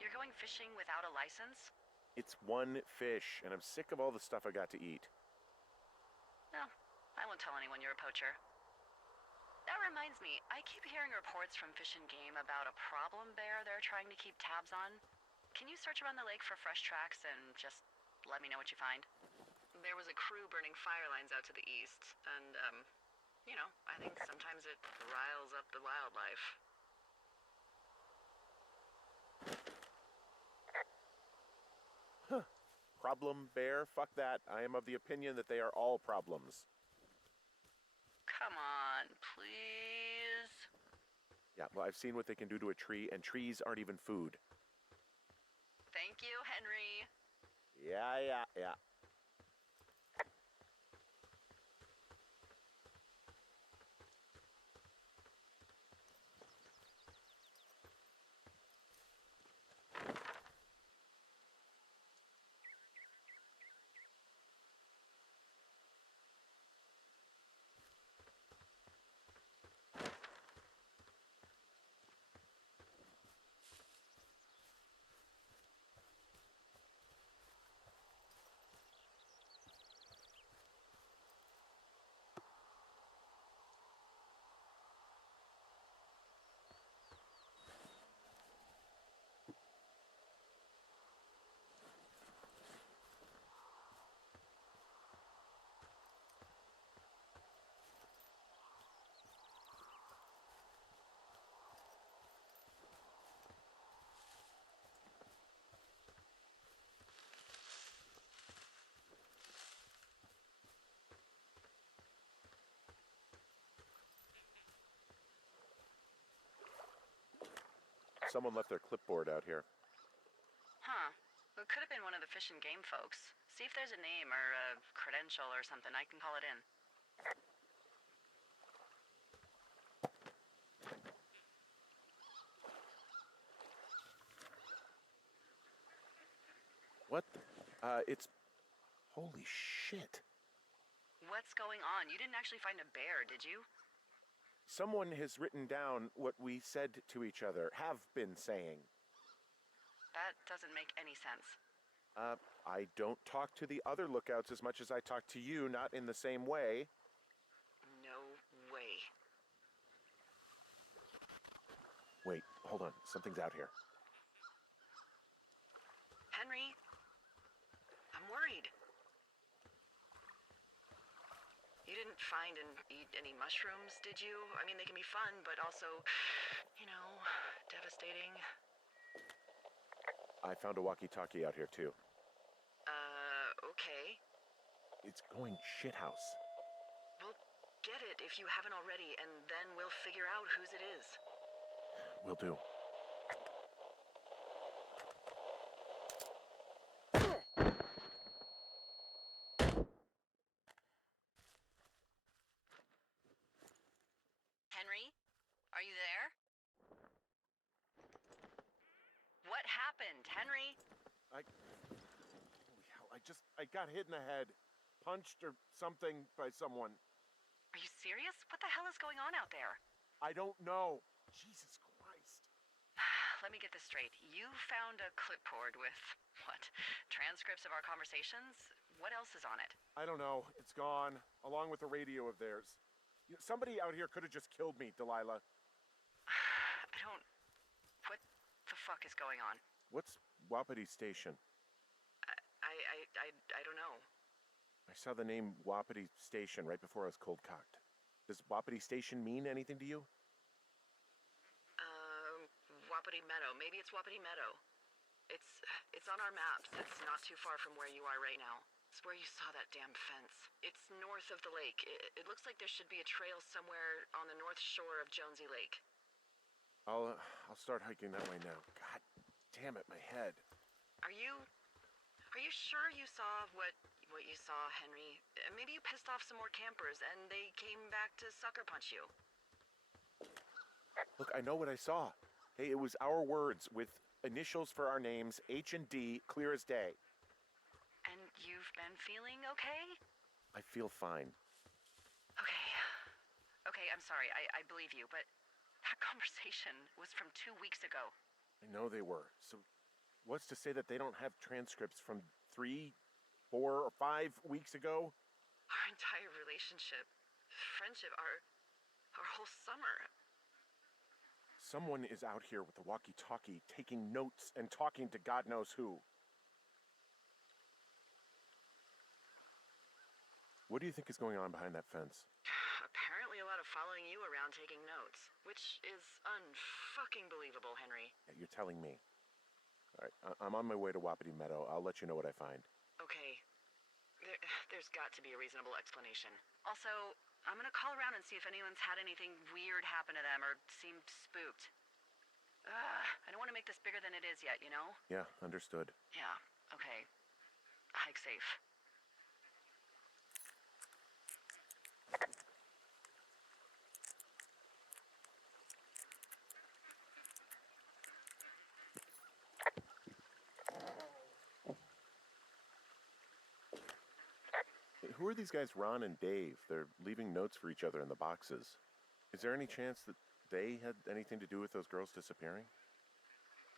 You're going fishing without a license? It's one fish, and I'm sick of all the stuff I got to eat. No, I won't tell anyone you're a poacher. That reminds me, I keep hearing reports from Fish and Game about a problem bear they're trying to keep tabs on. Can you search around the lake for fresh tracks and just let me know what you find? There was a crew burning fire lines out to the east, and, I think sometimes it riles up the wildlife. Huh. Problem bear? Fuck that. I am of the opinion that they are all problems. Come on, please. Yeah, well, I've seen what they can do to a tree, and trees aren't even food. Thank you, Henry. Yeah. Someone left their clipboard out here. Huh. It could have been one of the Fish and Game folks. See if there's a name or a credential or something. I can call it in. What the? It's... Holy shit. What's going on? You didn't actually find a bear, did you? Someone has written down what we said to each other, have been saying. That doesn't make any sense. I don't talk to the other lookouts as much as I talk to you, not in the same way. No way. Wait, hold on. Something's out here. Henry, I'm worried. You didn't find and eat any mushrooms, did you? I mean, they can be fun, but also, devastating. I found a walkie-talkie out here, too. Okay. It's going shithouse. Well, get it if you haven't already, and then we'll figure out whose it is. Will do. Henry, are you there? What happened, Henry? Holy hell, I got hit in the head. Punched or something by someone. Are you serious? What the hell is going on out there? I don't know. Jesus Christ. Let me get this straight. You found a clipboard with, what, transcripts of our conversations? What else is on it? I don't know. It's gone, along with the radio of theirs. Somebody out here could have just killed me, Delilah. What the fuck is going on? What's Wapiti Station? I don't know. I saw the name Wapiti Station right before I was cold-cocked. Does Wapiti Station mean anything to you? Wapiti Meadow. Maybe it's Wapiti Meadow. It's on our maps. It's not too far from where you are right now. It's where you saw that damn fence. It's north of the lake. It looks like there should be a trail somewhere on the north shore of Jonesy Lake. I'll start hiking that way now. God damn it, my head. Are you sure you saw what you saw, Henry? Maybe you pissed off some more campers and they came back to sucker punch you. Look, I know what I saw. Hey, it was our words with initials for our names, H and D, clear as day. And you've been feeling okay? I feel fine. Okay, I'm sorry. I believe you, but that conversation was from 2 weeks ago. I know they were. So What's to say that they don't have transcripts from 3, 4, or 5 weeks ago? Our entire relationship, friendship, our whole summer. Someone is out here with a walkie-talkie, taking notes and talking to God knows who. What do you think is going on behind that fence? Apparently a lot of following you around taking notes, which is unfucking believable, Henry. Yeah, you're telling me. All right, I'm on my way to Wapiti Meadow. I'll let you know what I find. Okay. There's got to be a reasonable explanation. Also, I'm gonna call around and see if anyone's had anything weird happen to them or seemed spooked. I don't want to make this bigger than it is yet, you know? Yeah, understood. Yeah, okay. Hike safe. Who are these guys, Ron and Dave? They're leaving notes for each other in the boxes. Is there any chance that they had anything to do with those girls disappearing?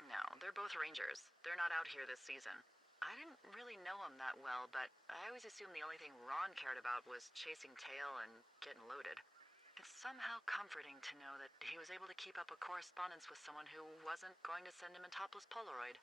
No, they're both rangers. They're not out here this season. I didn't really know him that well, but I always assumed the only thing Ron cared about was chasing tail and getting loaded. It's somehow comforting to know that he was able to keep up a correspondence with someone who wasn't going to send him a topless Polaroid.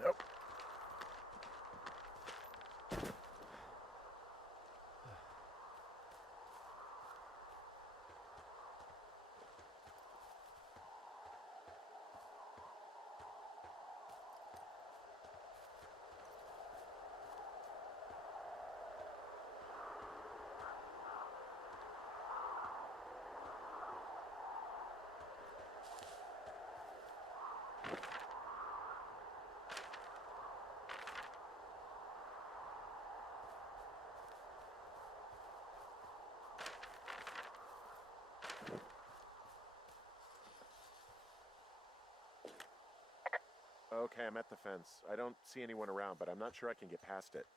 Nope. Okay, I'm at the fence. I don't see anyone around, but I'm not sure I can get past it.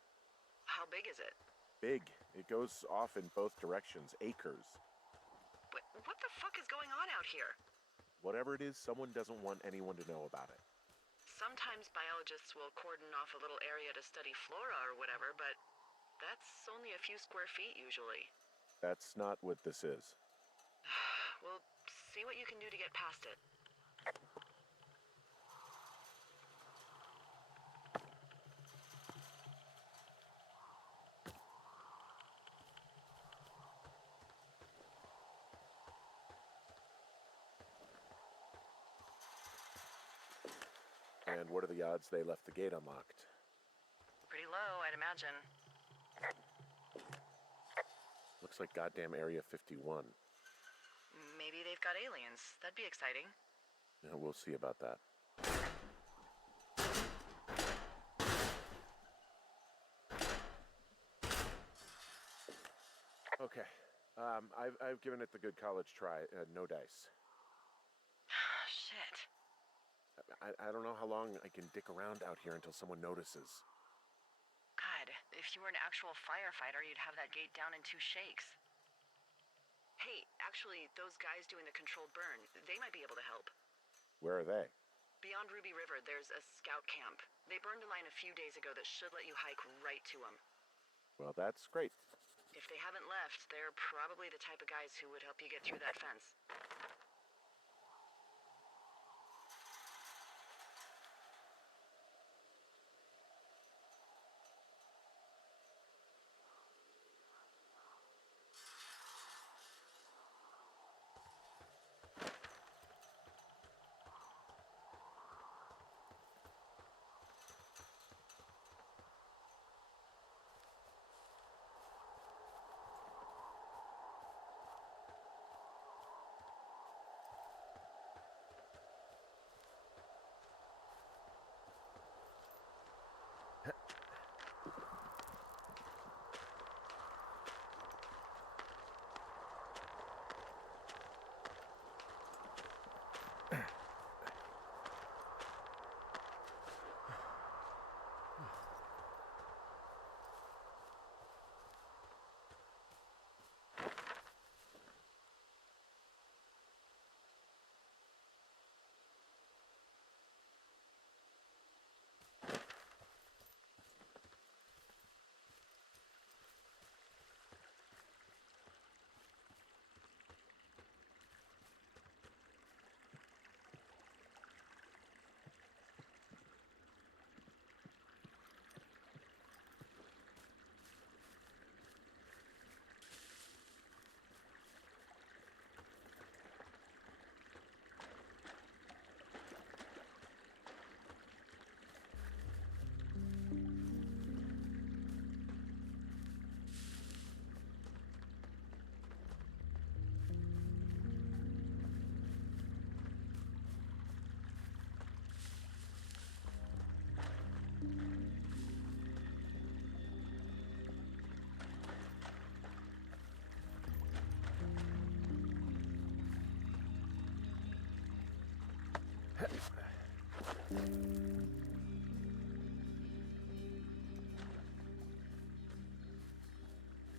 How big is it? Big. It goes off in both directions. Acres. What the fuck is going on out here? Whatever it is, someone doesn't want anyone to know about it. Sometimes biologists will cordon off a little area to study flora or whatever, but that's only a few square feet usually. That's not what this is. We'll see what you can do to get past it. And what are the odds they left the gate unlocked? Pretty low, I'd imagine. Looks like goddamn Area 51. Maybe they've got aliens. That'd be exciting. Yeah, we'll see about that. Okay, I've given it the good college try. No dice. Shit. I don't know how long I can dick around out here until someone notices. God, if you were an actual firefighter, you'd have that gate down in 2 shakes. Hey, actually, those guys doing the controlled burn, they might be able to help. Where are they? Beyond Ruby River, there's a scout camp. They burned a line a few days ago that should let you hike right to them. Well, that's great. If they haven't left, they're probably the type of guys who would help you get through that fence.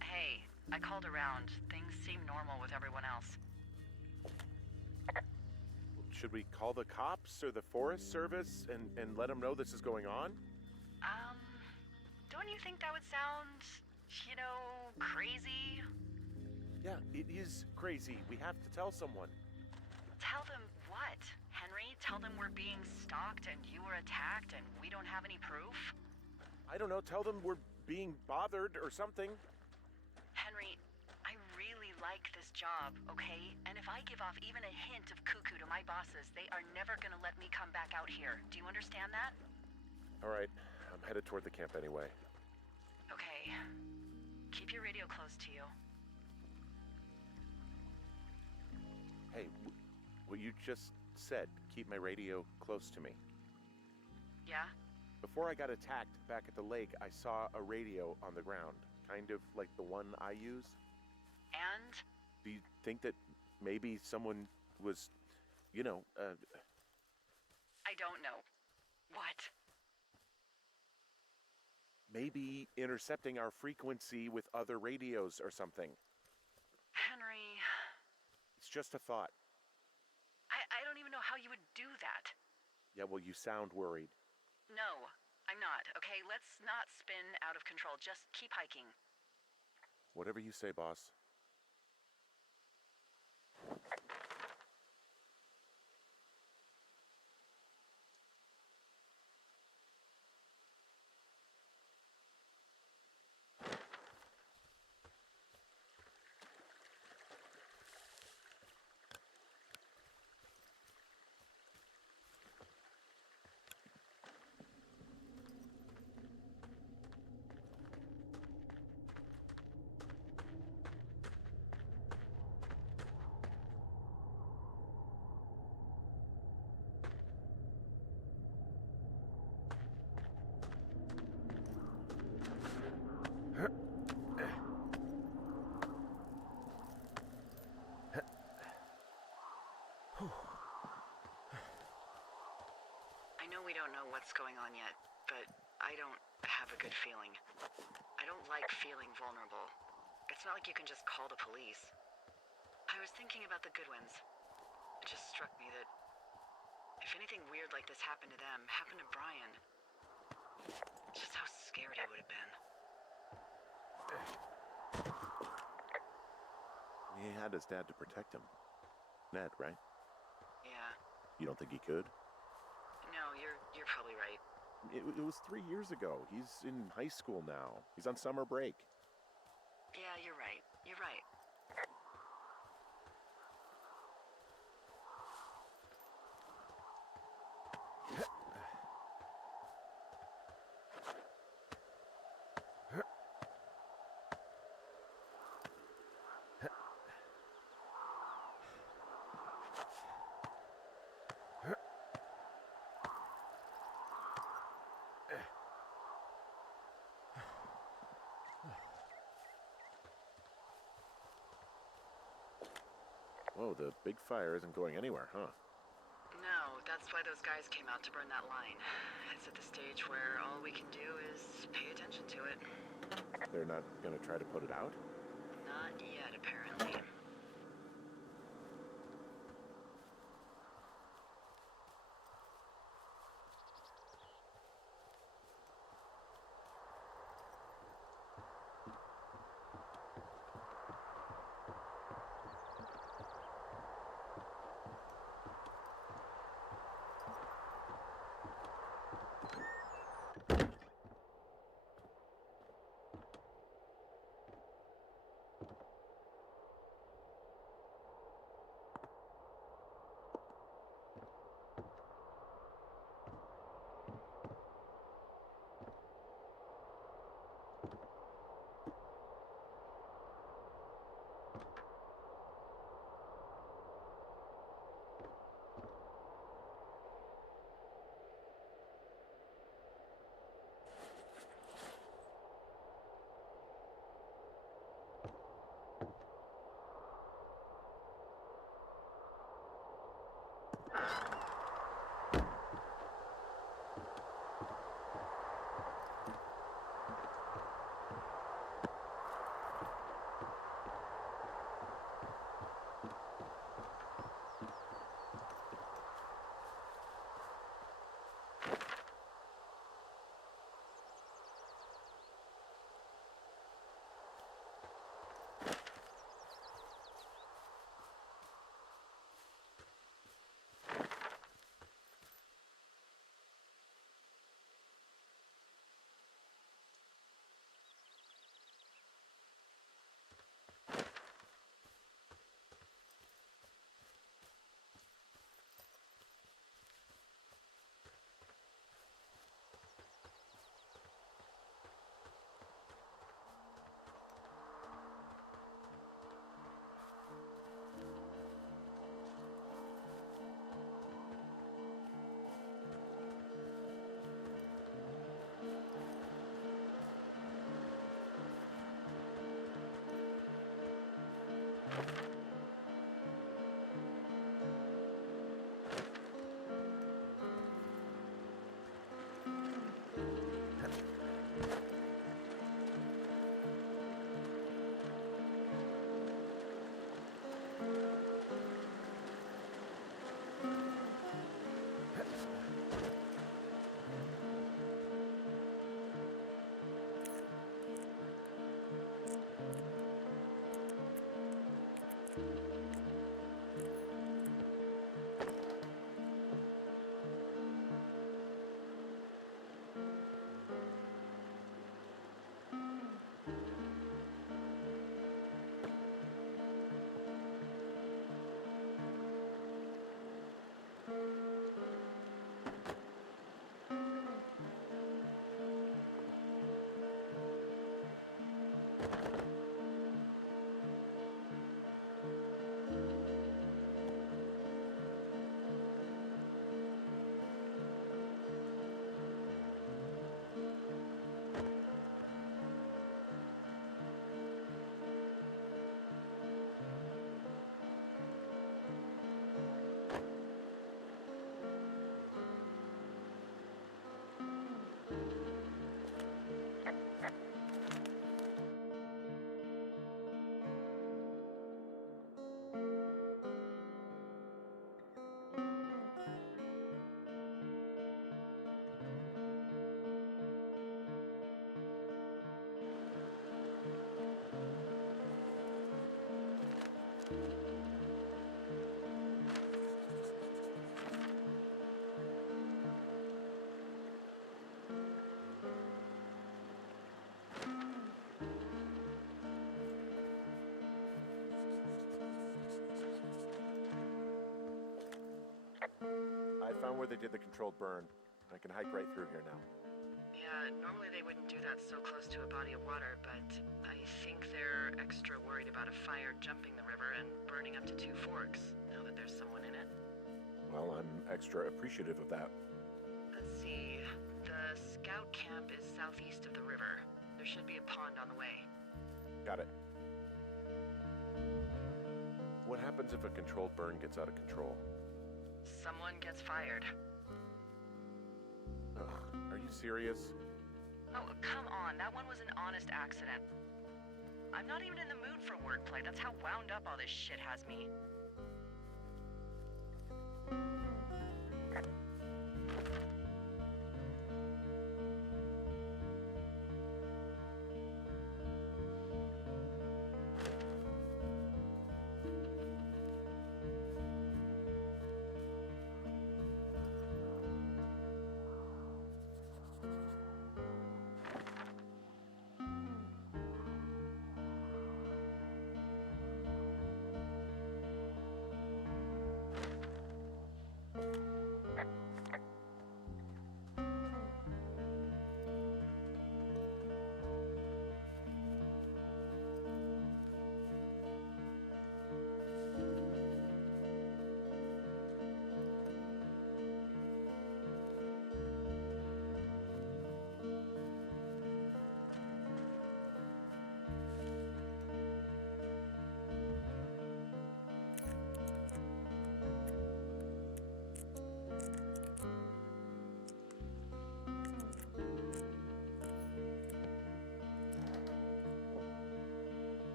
Hey, I called around. Things seem normal with everyone else. Should we call the cops or the Forest Service and let them know this is going on? Don't you think that would sound, crazy? Yeah, it is crazy. We have to tell someone. Tell them what, Henry? Tell them we're being stalked and you were attacked and we don't have any proof? I don't know. Tell them we're being bothered or something. Henry, I really like this job, okay? And if I give off even a hint of cuckoo to my bosses, they are never gonna let me come back out here. Do you understand that? All right. I'm headed toward the camp anyway. Okay. Keep your radio close to you. Hey, what you just said, keep my radio close to me. Yeah? Before I got attacked back at the lake, I saw a radio on the ground, kind of like the one I use. And? Do you think that maybe someone was, I don't know. What? Maybe intercepting our frequency with other radios or something? Henry... It's just a thought. I don't even know how you would do that. Yeah, well, you sound worried. No, I'm not, okay? Let's not spin out of control. Just keep hiking. Whatever you say, boss. don't know what's going on yet, but I don't have a good feeling. I don't like feeling vulnerable. It's not like you can just call the police. I was thinking about the Goodwins. It just struck me that if anything weird like this happened to them, happened to Brian, just how scared he would have been. He had his dad to protect him. Ned, right? Yeah. You don't think he could? No, you're probably right. It was 3 years ago. He's in high school now. He's on summer break. Yeah, you're right. You're right. Whoa, the big fire isn't going anywhere, huh? No, that's why those guys came out to burn that line. It's at the stage where all we can do is pay attention to it. They're not gonna try to put it out? Not yet, apparently. I found where they did the controlled burn. I can hike right through here now. Yeah, normally they wouldn't do that so close to a body of water, but I think they're extra worried about a fire jumping the river and burning up to 2 forks, now that there's someone in it. Well, I'm extra appreciative of that. Let's see. The scout camp is southeast of the river. There should be a pond on the way. Got it. What happens if a controlled burn gets out of control? Someone gets fired. Ugh, are you serious? Oh, come on. That one was an honest accident. I'm not even in the mood for wordplay. That's how wound up all this shit has me.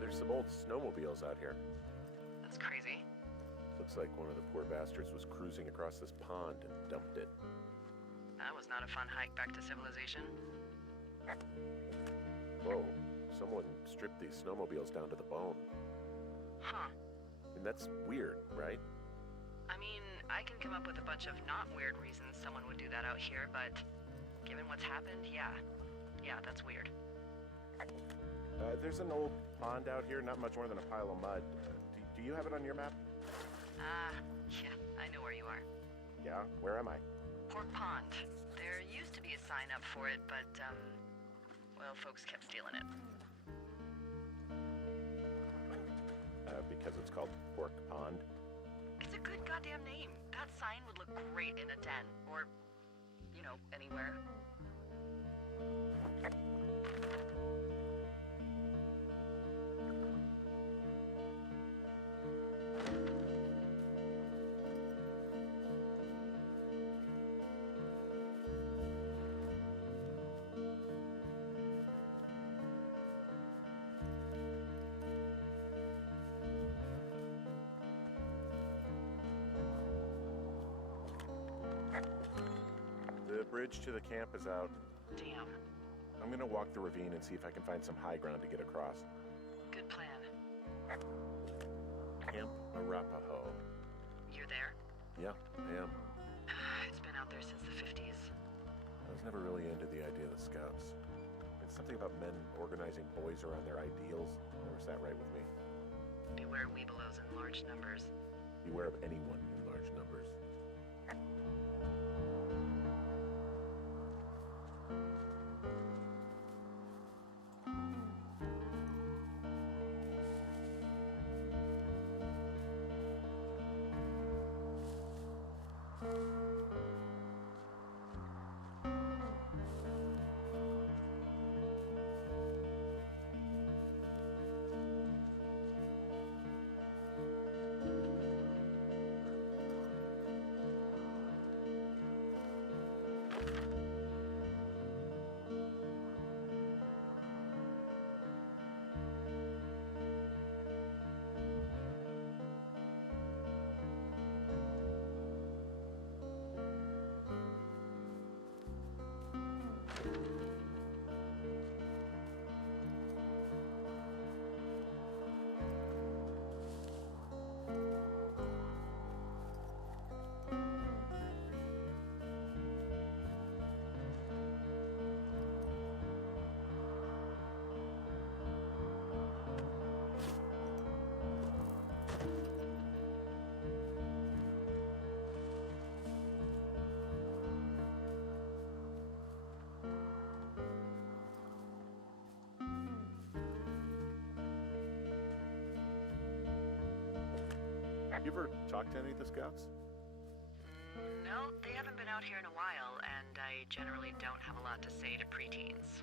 There's some old snowmobiles out here. That's crazy. Looks like one of the poor bastards was cruising across this pond and dumped it. That was not a fun hike back to civilization. Whoa, someone stripped these snowmobiles down to the bone. Huh. And that's weird, right? I mean, I can come up with a bunch of not weird reasons someone would do that out here, but given what's happened, yeah. Yeah, that's weird. There's an old pond out here, not much more than a pile of mud. Do you have it on your map? Yeah, I know where you are. Yeah? Where am I? Pork Pond. There used to be a sign up for it, but, well, folks kept stealing it. Because it's called Pork Pond? It's a good goddamn goddamn name. That sign would look great in a den, or, you know, anywhere. The bridge to the camp is out. Damn. I'm gonna walk the ravine and see if I can find some high ground to get across. Good plan. Camp Arapaho. You there? Yeah, I am. It's been out there since the 50s. I was never really into the idea of the Scouts. It's something about men organizing boys around their ideals. Never sat right with me. Beware weebelows in large numbers. Beware of anyone in large numbers. You ever talked to any of the Scouts? No, they haven't been out here in a while, and I generally don't have a lot to say to preteens.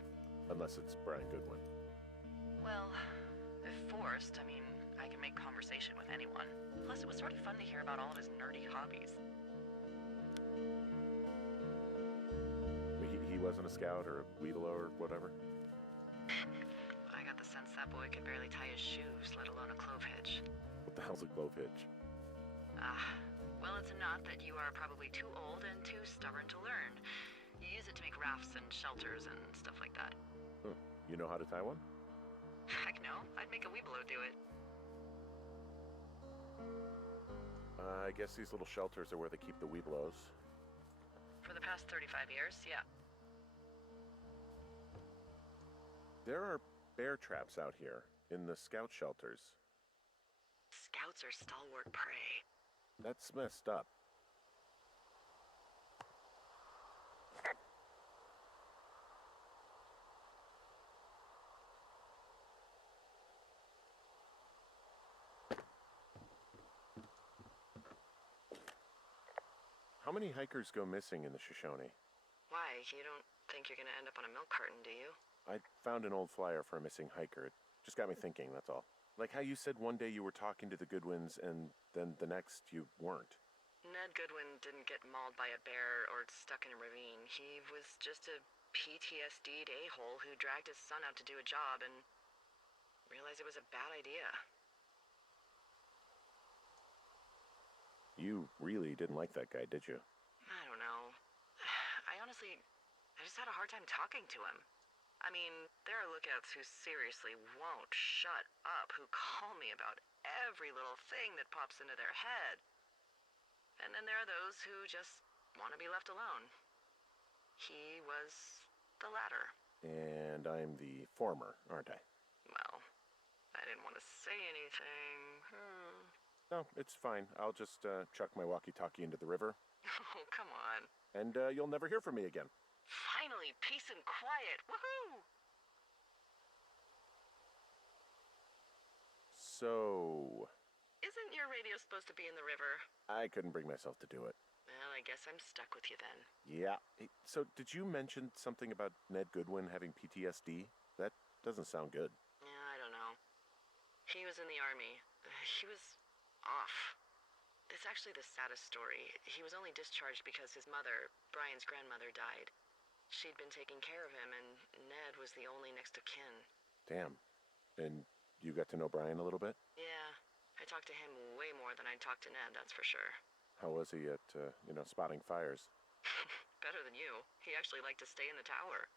Unless it's Brian Goodwin. Well, if forced, I mean, I can make conversation with anyone. Plus, it was sort of fun to hear about all of his nerdy hobbies. He wasn't a Scout or a Weeblo or whatever? I got the sense that boy could barely tie his shoes, let alone a clove hitch. What the hell's a clove hitch? Well, it's a knot that you are probably too old and too stubborn to learn. You use it to make rafts and shelters and stuff like that. Huh. You know how to tie one? Heck no, I'd make a weeblo do it. I guess these little shelters are where they keep the Weeblos. For the past 35 years, yeah. There are bear traps out here in the Scout shelters. Scouts are stalwart prey. That's messed up. How many hikers go missing in the Shoshone? Why? You don't think you're gonna end up on a milk carton, do you? I found an old flyer for a missing hiker. It just got me thinking, that's all. Like how you said one day you were talking to the Goodwins and then the next you weren't. Ned Goodwin didn't get mauled by a bear or stuck in a ravine. He was just a PTSD'd a-hole who dragged his son out to do a job and realized it was a bad idea. You really didn't like that guy, did you? I don't know. I just had a hard time talking to him. I mean, there are lookouts who seriously won't shut up, who call me about every little thing that pops into their head. And then there are those who just want to be left alone. He was the latter. And I'm the former, aren't I? Well, I didn't want to say anything. No, it's fine. I'll just chuck my walkie-talkie into the river. Oh, come on. And you'll never hear from me again. Finally, peace and quiet. Woohoo! So, Isn't your radio supposed to be in the river? I couldn't bring myself to do it. Well, I guess I'm stuck with you then. Yeah. Hey, so, did you mention something about Ned Goodwin having PTSD? That doesn't sound good. Yeah, I don't know. He was in the army. He was off. It's actually the saddest story. He was only discharged because his mother, Brian's grandmother, died. She'd been taking care of him, and Ned was the only next of kin. Damn. And you got to know Brian a little bit? Yeah, I talked to him way more than I'd talked to Ned, that's for sure. How was he at, spotting fires? Better than you. He actually liked to stay in the tower.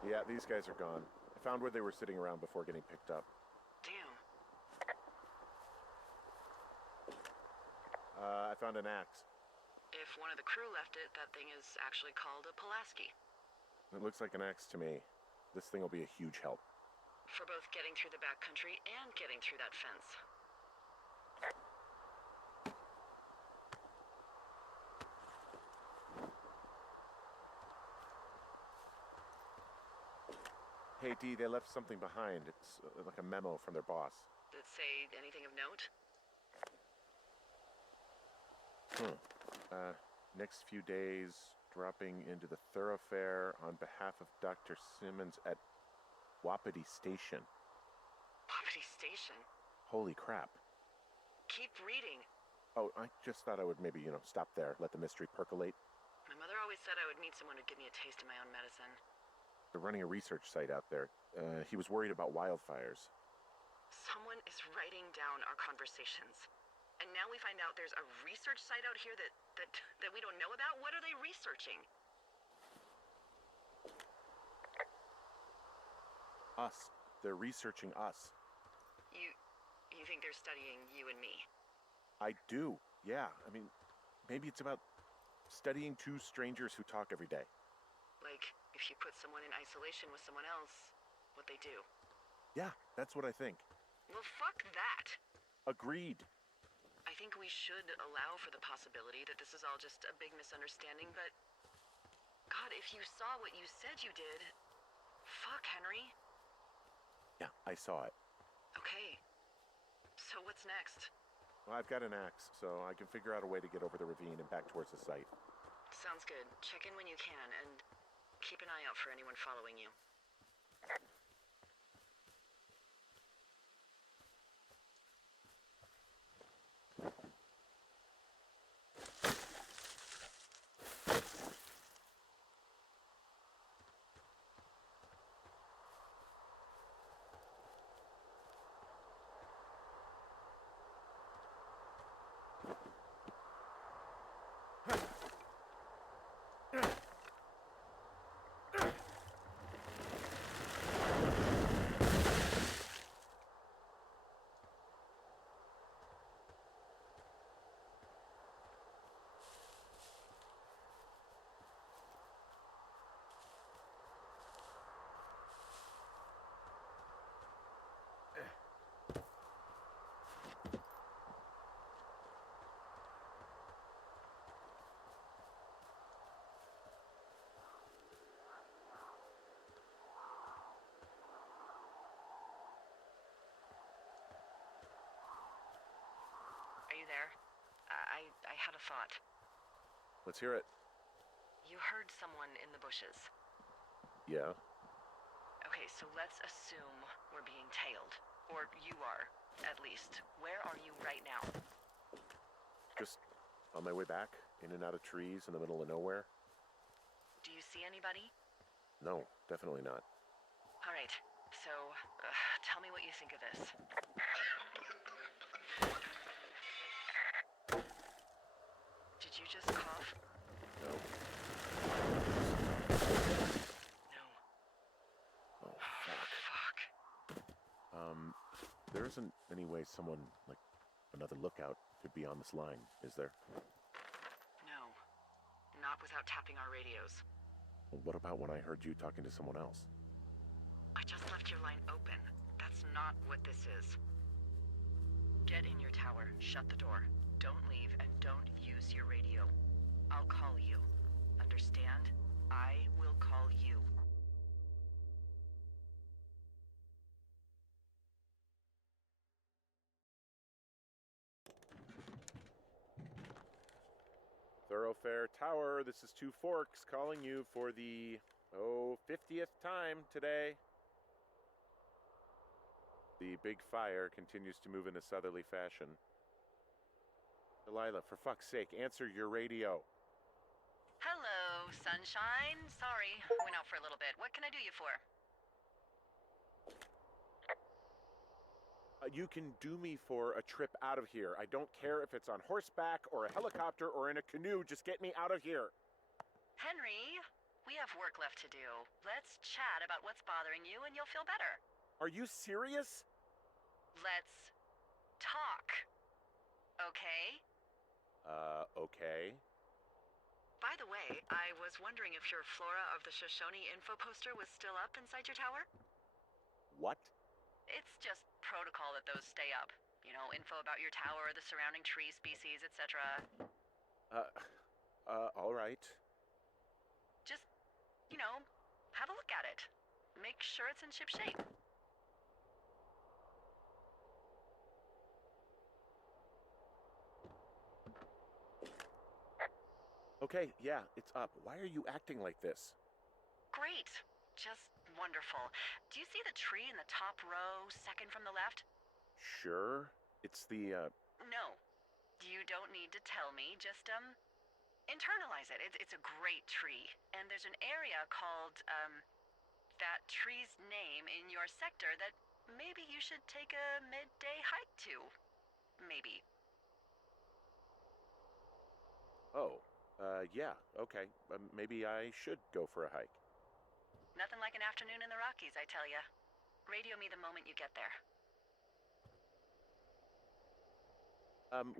Yeah, these guys are gone. I found where they were sitting around before getting picked up. Damn. I found an axe. If one of the crew left it, that thing is actually called a Pulaski. It looks like an axe to me. This thing will be a huge help. For both getting through the backcountry and getting through that fence. Hey, Dee, they left something behind. It's like a memo from their boss. Did it say anything of note? Next few days, dropping into the thoroughfare on behalf of Dr. Simmons at Wapiti Station. Wapiti Station? Holy crap. Keep reading. Oh, I just thought I would maybe, stop there, let the mystery percolate. My mother always said I would meet someone who'd give me a taste of my own medicine. They're running a research site out there. He was worried about wildfires. Someone is writing down our conversations. And now we find out there's a research site out here that we don't know about? What are they researching? Us. They're researching us. You think they're studying you and me? I do, yeah. I mean, maybe it's about studying two strangers who talk every day. Like, if you put someone in isolation with someone else, what they do. Yeah, that's what I think. Well, fuck that. Agreed. I think we should allow for the possibility that this is all just a big misunderstanding, but... God, if you saw what you said you did... Fuck, Henry. Yeah, I saw it. Okay. So what's next? Well, I've got an axe, so I can figure out a way to get over the ravine and back towards the site. Sounds good. Check in when you can, and keep an eye out for anyone following you. Are you there? I had a thought. Let's hear it. You heard someone in the bushes. Yeah? so let's assume we're being tailed. Or you are, at least. Where are you right now? Just on my way back, in and out of trees in the middle of nowhere. Do you see anybody? No, definitely not. All right, so tell me what you think of this. Did you just cough? No. No. Oh, fuck. Fuck. There isn't any way someone, like, another lookout could be on this line, is there? No. Not without tapping our radios. Well, what about when I heard you talking to someone else? I just left your line open. That's not what this is. Get in your tower, shut the door. Don't leave, and don't use your radio. I'll call you. Understand? I will call you. Thoroughfare Tower, this is Two Forks calling you for the, 50th time today. The big fire continues to move in a southerly fashion. Delilah, for fuck's sake, answer your radio. Hello, sunshine. Sorry, went out for a little bit. What can I do you for? You can do me for a trip out of here. I don't care if it's on horseback or a helicopter or in a canoe. Just get me out of here. Henry, we have work left to do. Let's chat about what's bothering you and you'll feel better. Are you serious? Let's talk. Okay? Okay. By the way, I was wondering if your Flora of the Shoshone info poster was still up inside your tower? What? It's just protocol that those stay up. You know, info about your tower, the surrounding tree species, etc. All right. Just, you know, have a look at it. Make sure it's in ship shape. Okay, yeah, it's up. Why are you acting like this? Great. Just wonderful. Do you see the tree in the top row, second from the left? Sure. It's the, No. You don't need to tell me. Just, internalize it. It's a great tree. And there's an area called, that tree's name in your sector that maybe you should take a midday hike to. Maybe. yeah, okay. Maybe I should go for a hike. Nothing like an afternoon in the Rockies, I tell ya. Radio me the moment you get there.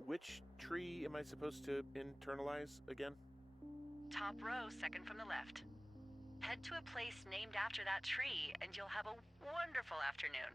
Which tree am I supposed to internalize again? Top row, second from the left. Head to a place named after that tree, and you'll have a wonderful afternoon.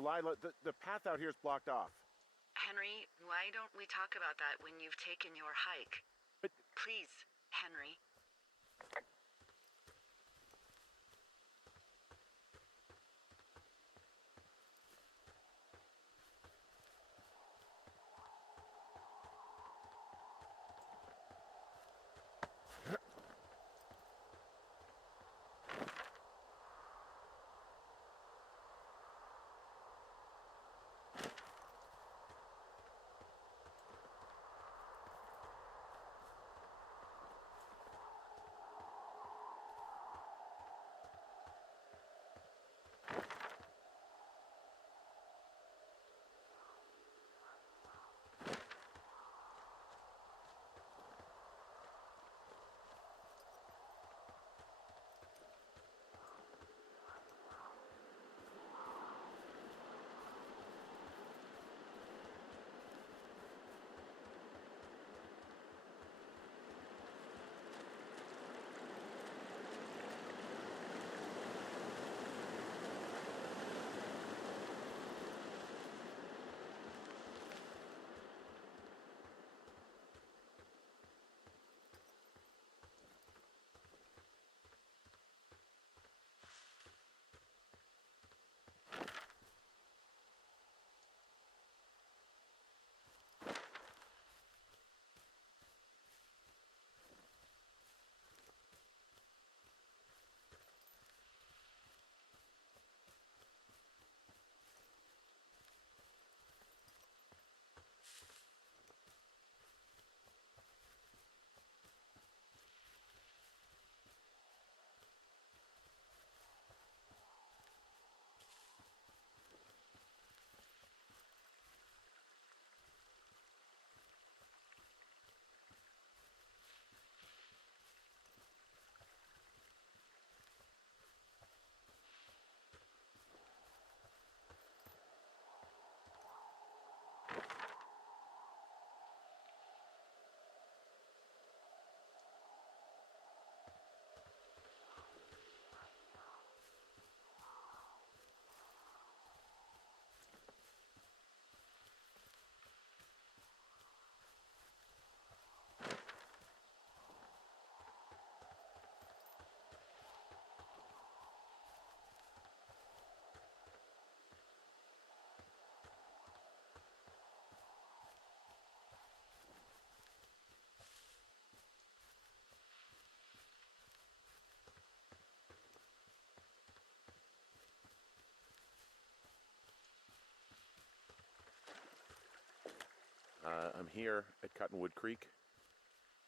Delilah, the path out here is blocked off. Henry, why don't we talk about that when you've taken your hike? But Please, Henry. I'm here at Cottonwood Creek.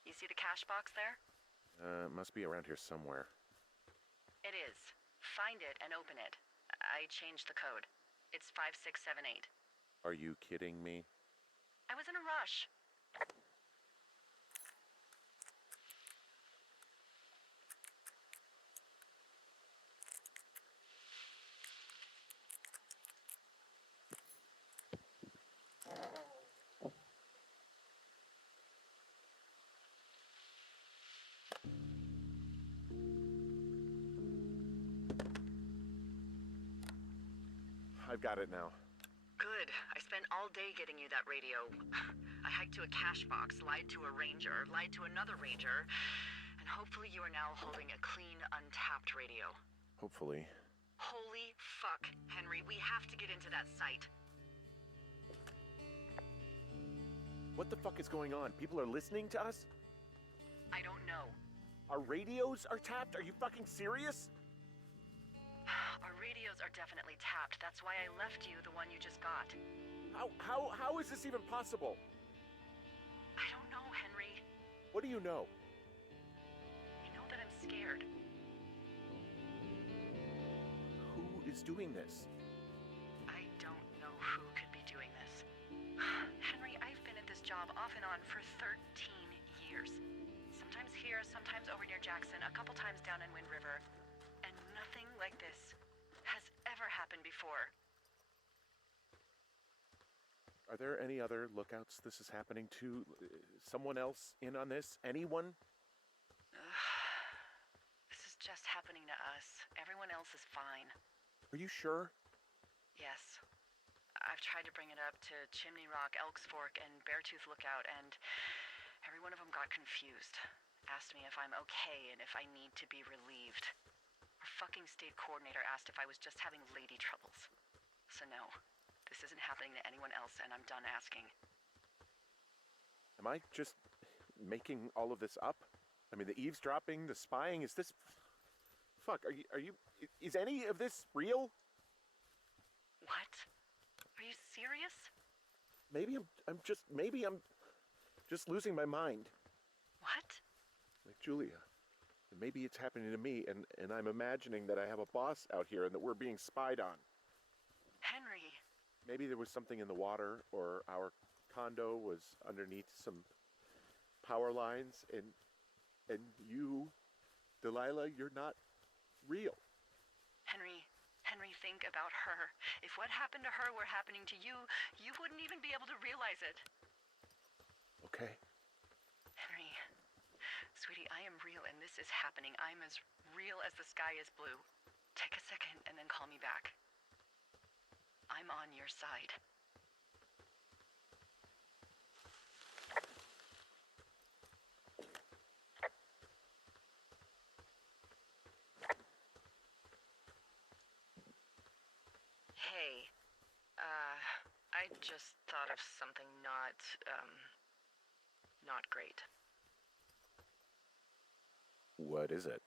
You see the cash box there? Must be around here somewhere. It is. Find it and open it. I changed the code. It's 5678. Are you kidding me? I was in a rush. I've got it now. Good. I spent all day getting you that radio. I hiked to a cash box, lied to a ranger, lied to another ranger, and hopefully you are now holding a clean, untapped radio. Hopefully. Holy fuck, Henry, we have to get into that site. What the fuck is going on? People are listening to us? I don't know. Our radios are tapped? Are you fucking serious? Our radios are definitely tapped. That's why I left you the one you just got. How is this even possible? I don't know, Henry. What do you know? I know that I'm scared. Who is doing this? I don't know who could be doing this. Henry, I've been at this job off and on for 13 years. Sometimes here, sometimes over near Jackson, a couple times down in Wind River. And nothing like this has ever happened before. Are there any other lookouts this is happening to? Someone else in on this? Anyone? This is just happening to us. Everyone else is fine. Are you sure? Yes. I've tried to bring it up to Chimney Rock, Elks Fork, and Beartooth Lookout, and every one of them got confused. Asked me if I'm okay and if I need to be relieved. Our fucking state coordinator asked if I was just having lady troubles. So no, this isn't happening to anyone else, and I'm done asking. Am I just making all of this up? I mean, the eavesdropping, the spying, is this... Fuck, is any of this real? What? Are you serious? Maybe I'm just losing my mind. What? Like Julia. Maybe it's happening to me, and I'm imagining that I have a boss out here and that we're being spied on. Henry. Maybe there was something in the water, or our condo was underneath some power lines, and you, Delilah, you're not real. Henry, think about her. If what happened to her were happening to you, you wouldn't even be able to realize it. Okay. Henry, sweetie, I am real and this is happening. I'm as real as the sky is blue. Take a second and then call me back. I'm on your side. Hey, I just thought of something not great. What is it?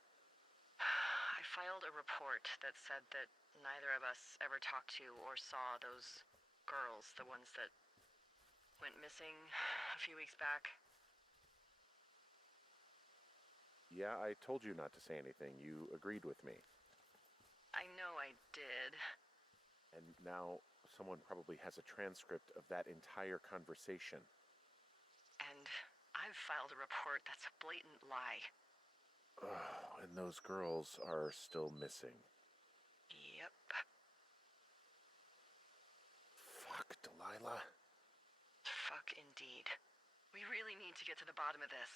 I filed a report that said that neither of us ever talked to or saw those girls, the ones that went missing a few weeks back. Yeah, I told you not to say anything. You agreed with me. I know I did. And now someone probably has a transcript of that entire conversation. And I've filed a report that's a blatant lie. Oh, and those girls are still missing. Yep. Fuck, Delilah. Fuck indeed. We really need to get to the bottom of this.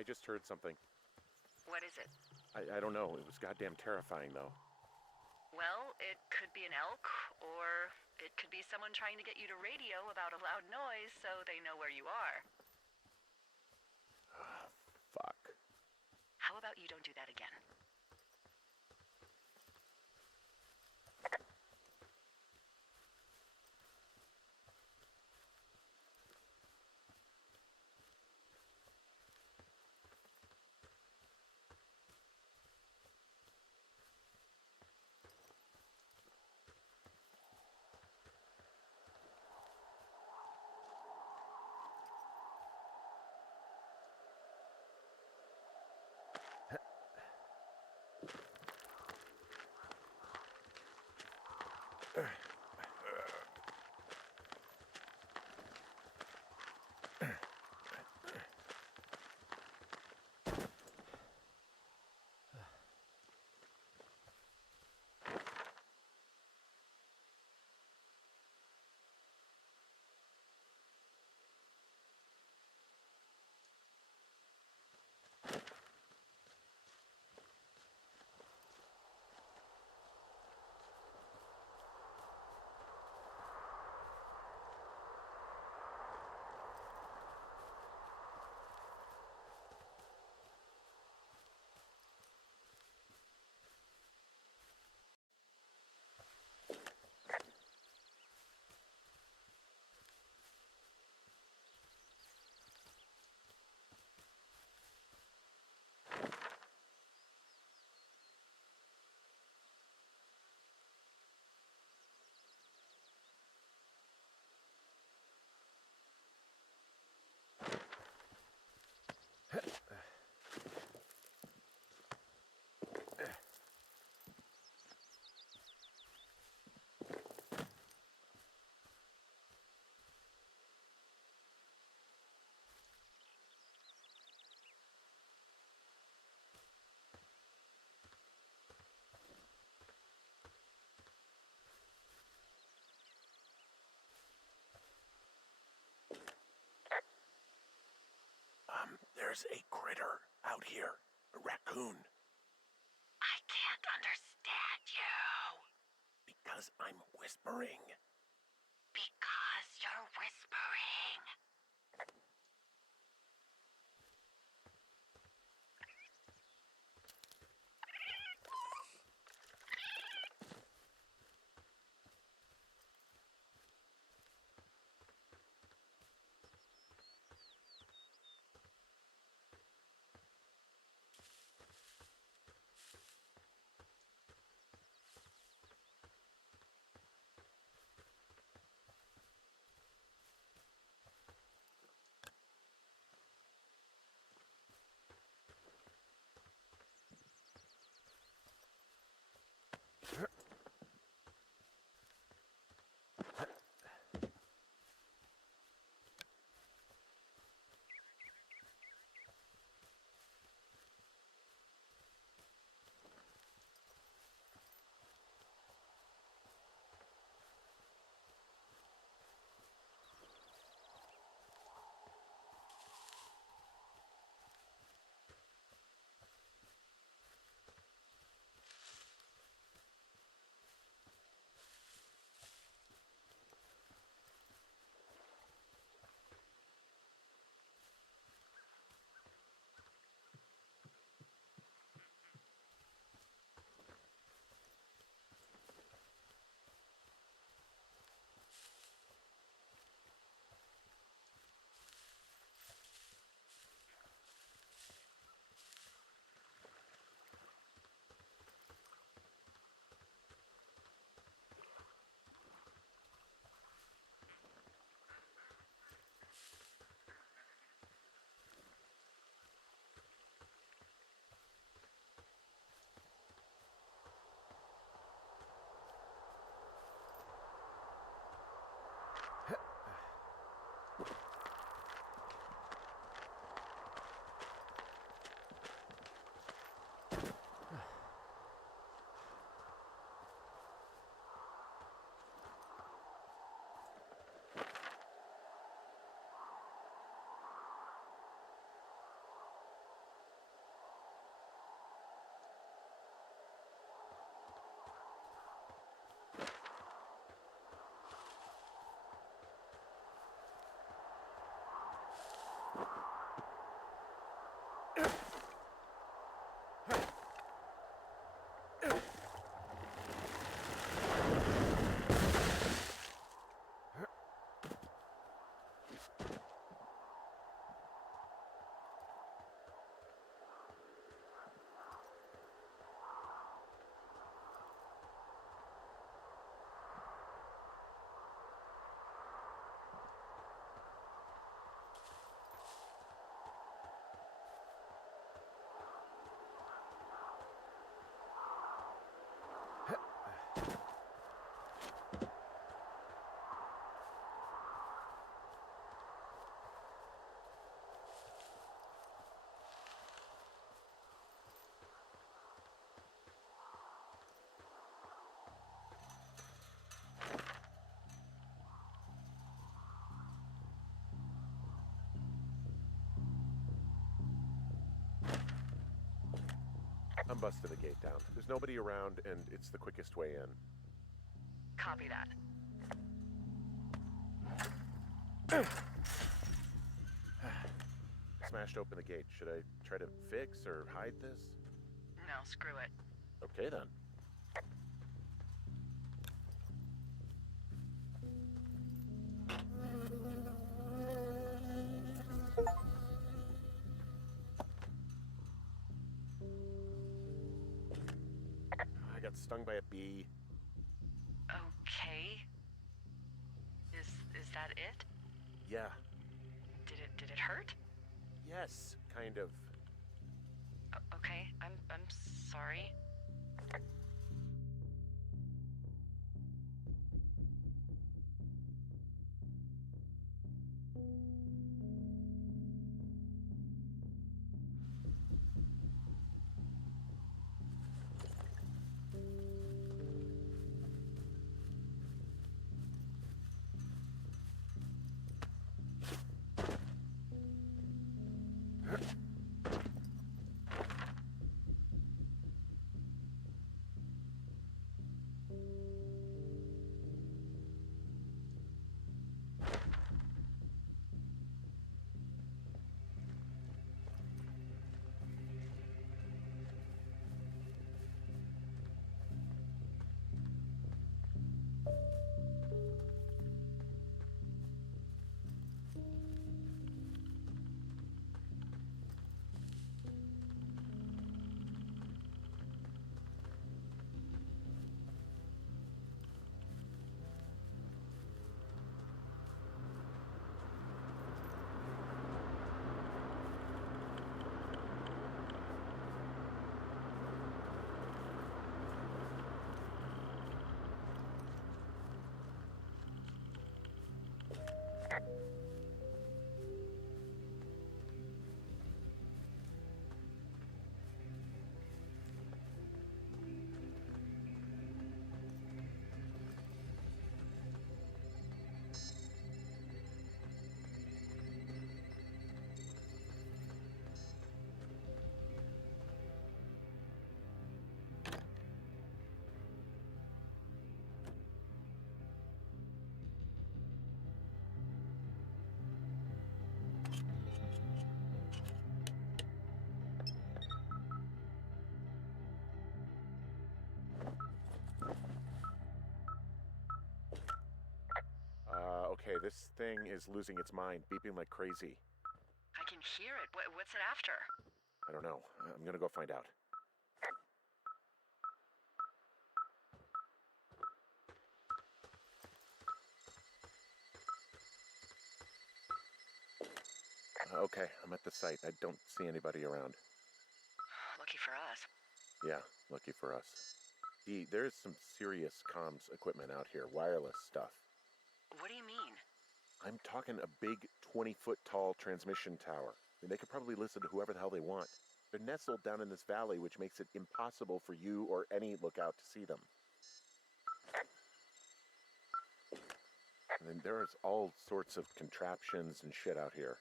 I just heard something. What is it? I don't know. It was goddamn terrifying, though. Well, it could be an elk, or it could be someone trying to get you to radio about a loud noise so they know where you are. Fuck. How about you don't do that again? There's a critter out here, a raccoon. I can't understand you. Because I'm whispering. Because you're whispering. I'm busting the gate down. There's nobody around, and it's the quickest way in. Copy that. Smashed open the gate. Should I try to fix or hide this? No, screw it. Okay, then. I got stung by a bee. Okay. Is that it? Yeah. Did it hurt? Yes, kind of. Okay, I'm sorry. This thing is losing its mind, beeping like crazy. I can hear it. What's it after? I don't know. I'm gonna go find out. Okay, I'm at the site. I don't see anybody around. Lucky for us. Yeah, lucky for us. There's some serious comms equipment out here, wireless stuff. What do you mean? I'm talking a big 20-foot tall transmission tower. I mean, they could probably listen to whoever the hell they want. They're nestled down in this valley, which makes it impossible for you or any lookout to see them. And then there's all sorts of contraptions and shit out here.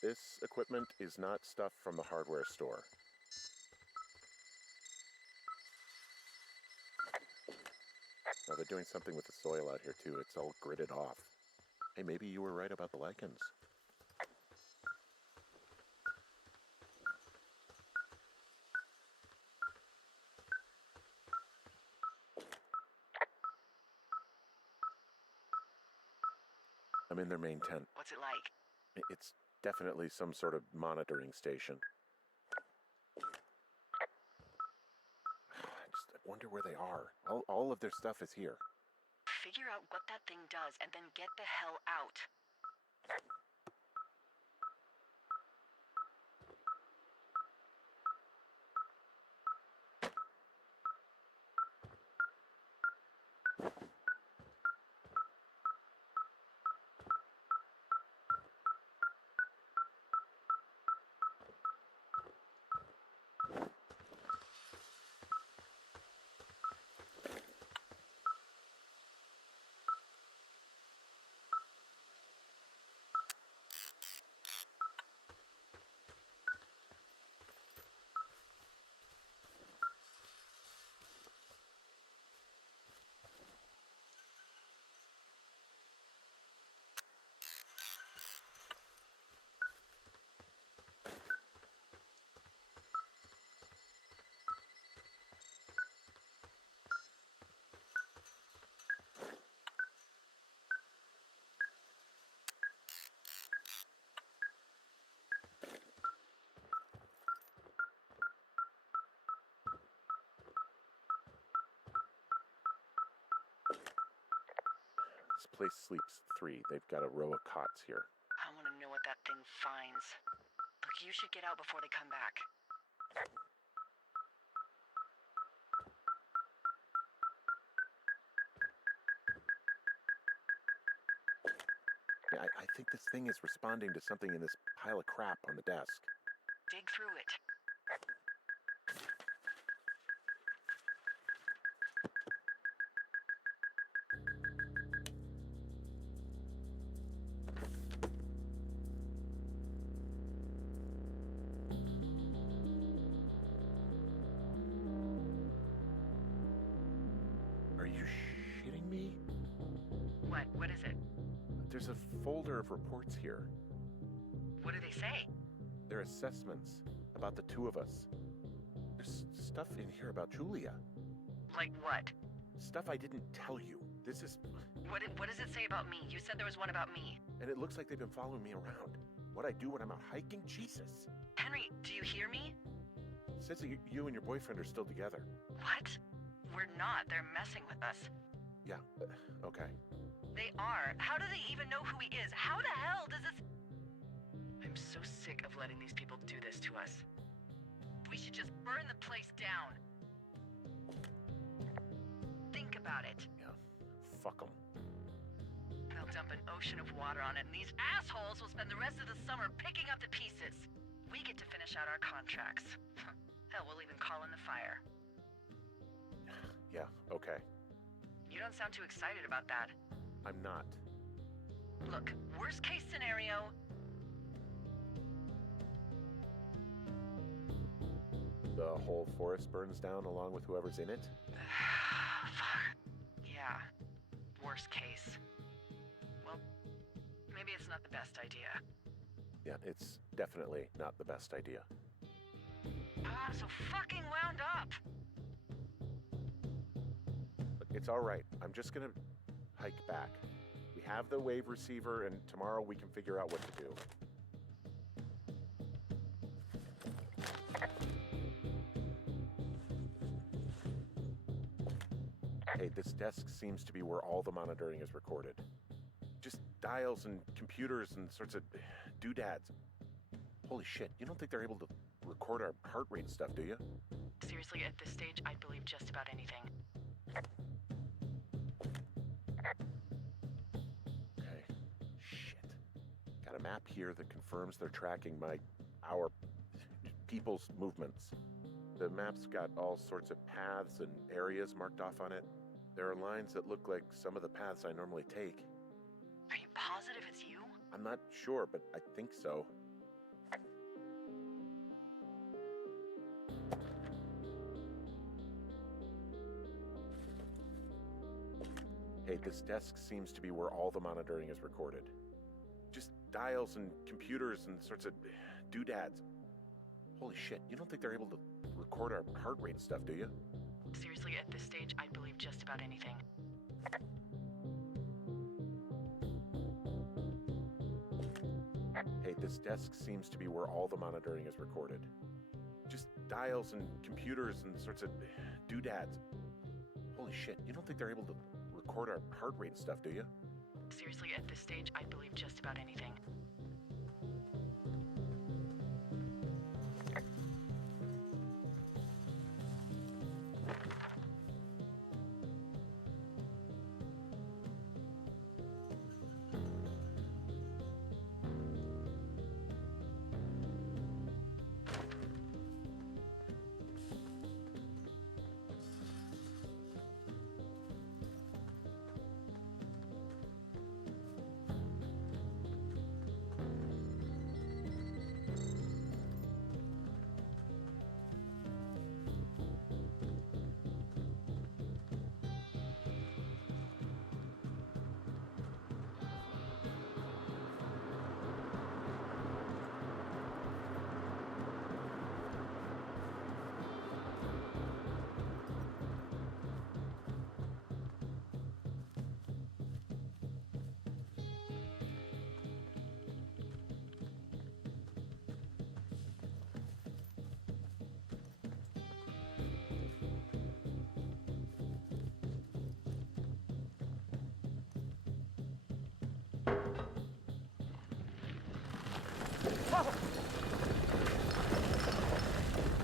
This equipment is not stuff from the hardware store. Now they're doing something with the soil out here too. It's all gridded off. Hey, maybe you were right about the lichens. I'm in their main tent. What's it like? It's definitely some sort of monitoring station. I wonder where they are. All of their stuff is here. Figure out what that thing does and then get the hell out. This place sleeps 3. They've got a row of cots here. I want to know what that thing finds. Look, you should get out before they come back. Yeah, I think this thing is responding to something in this pile of crap on the desk. Dig through it. Are you shitting me? What? What is it? There's a folder of reports here. What do they say? They're assessments about the 2 of us. There's stuff in here about Julia. Like what? Stuff I didn't tell you. This is... What does it say about me? You said there was one about me. And it looks like they've been following me around. What I do when I'm out hiking? Jesus. Henry, do you hear me? It says that you and your boyfriend are still together. What? We're not. They're messing with us. Yeah, okay. They are. How do they even know who he is? How the hell does this... I'm so sick of letting these people do this to us. We should just burn the place down. Think about it. Yeah, fuck them. They'll dump an ocean of water on it, and these assholes will spend the rest of the summer picking up the pieces. We get to finish out our contracts. Hell, we'll even call in the fire. Yeah, okay. You don't sound too excited about that. I'm not. Look, worst case scenario... The whole forest burns down along with whoever's in it? Fuck. Yeah. Worst case. Well, maybe it's not the best idea. Yeah, it's definitely not the best idea. I'm so fucking wound up. It's all right. I'm just gonna hike back. We have the wave receiver, and tomorrow we can figure out what to do. Hey, this desk seems to be where all the monitoring is recorded. Just dials and computers and sorts of doodads. Holy shit, you don't think they're able to record our heart rate and stuff, do you? Seriously, at this stage, I'd believe just about anything. Okay. Shit. Got a map here that confirms they're tracking our people's movements. The map's got all sorts of paths and areas marked off on it. There are lines that look like some of the paths I normally take. Are you positive it's you? I'm not sure, but I think so. Hey, this desk seems to be where all the monitoring is recorded. Just dials and computers and sorts of doodads. Holy shit, you don't think they're able to record our heart rate and stuff, do you? Seriously, at this stage, I'd believe just about anything. Hey, this desk seems to be where all the monitoring is recorded. Just dials and computers and sorts of doodads. Holy shit, you don't think they're able to record our heart rate and stuff, do you? Seriously, at this stage, I'd believe just about anything.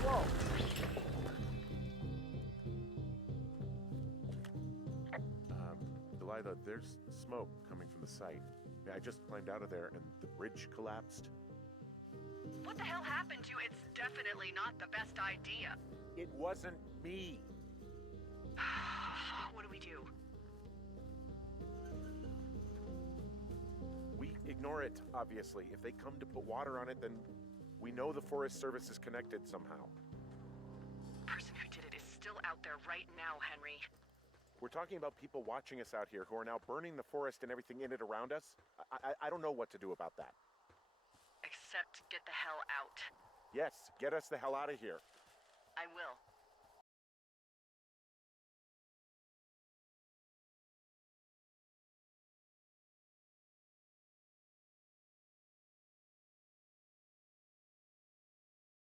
Whoa! Delilah, there's smoke coming from the site. I just climbed out of there and the bridge collapsed. What the hell happened to you? It's definitely not the best idea. It wasn't me. What do we do? We ignore it, obviously. If they come to put water on it, then we know the Forest Service is connected somehow. The person who did it is still out there right now, Henry. We're talking about people watching us out here who are now burning the forest and everything in it around us. I don't know what to do about that. Except get the hell out. Yes, get us the hell out of here. I will.